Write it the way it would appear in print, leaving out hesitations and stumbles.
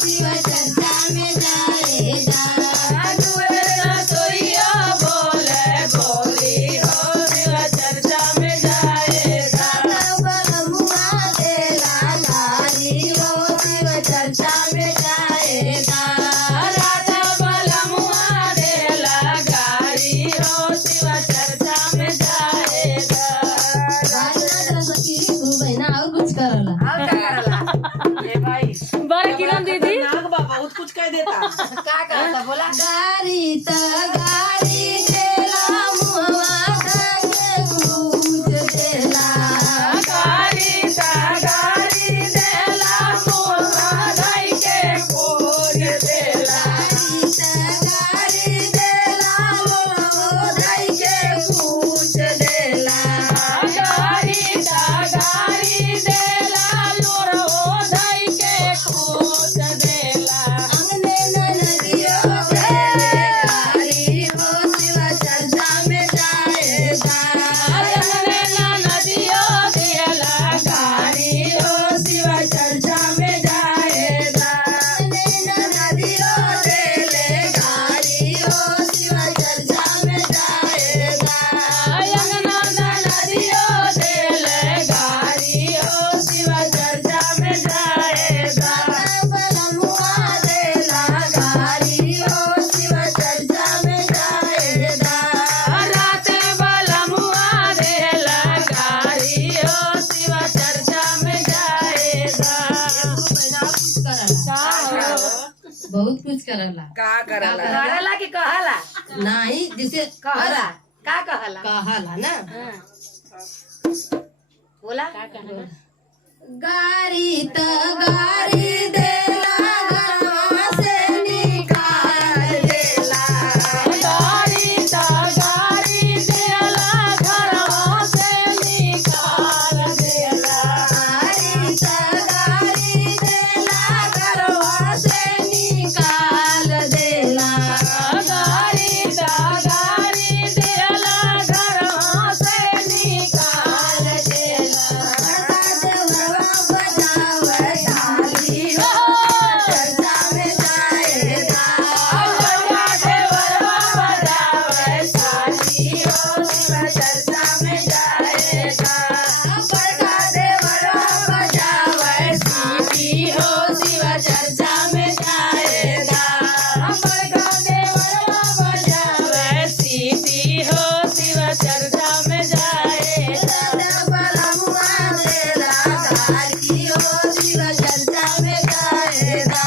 शिव चर्चा में जाएगा। दुअरे रसोइया बोले बोली हो शिव चर्चा में जाएगा। बलमुआ देला गारी हो शिव चर्चा में जाएगा। राजा बलमुआ देला गारी हो शिव चर्चा में जाएगा। बहना और कुछ करला और क्या करला ए भाई बड़ा किरण दीदी नाग बाबा बहुत कुछ कह देता क्या कहता बोला गारी त गारी देला मुहवा के पूछ देला। गारी देला मोहा धई के खोज देला। गारी देला मुहवा धई के पूछ देला। गारी देला लोरो धई के खोज देला। अंगने नदियो देले गारी हो शिव चर्चा में जाएगा। अंगने नदियो देला गारी हो शिव चर्चा में जाएगा। अंगने नदियो देले गारी हो शिव चर्चा में जाएगा। अंगना नदियो देले गारी हो शिव चर्चा में जाएगा। बलमुआ देला गारी हो शिव चर्चा में जाएगा। राते बलमुआ देला गारी हो शिव चर्चा में जाएगा। बहुत कुछ करला का करला करला कि कहला नहीं जिसे कहला का कहला कहला ना बोला गारी त गारी देला घरवा से निकाल देला। गारी देला घरवा से निकाल देला। गारी त गारी देला घरवा से निकाल देला। गारी देला घरवा से निकाल देला। देवरवा बजावे ताली हो चर्चा में जाएगा। बड़का देवरवा बजावे साली हो शिव चर्चा में जाएगा। बड़का देवरवा बजावे सीटी हो शिव चर्चा में जाएगा। बड़का देवरवा बजावे सीटी हो शिव चर्चा में जाएगा। बलमुआ देला गारी हो शिव चर्चा में जाएगा।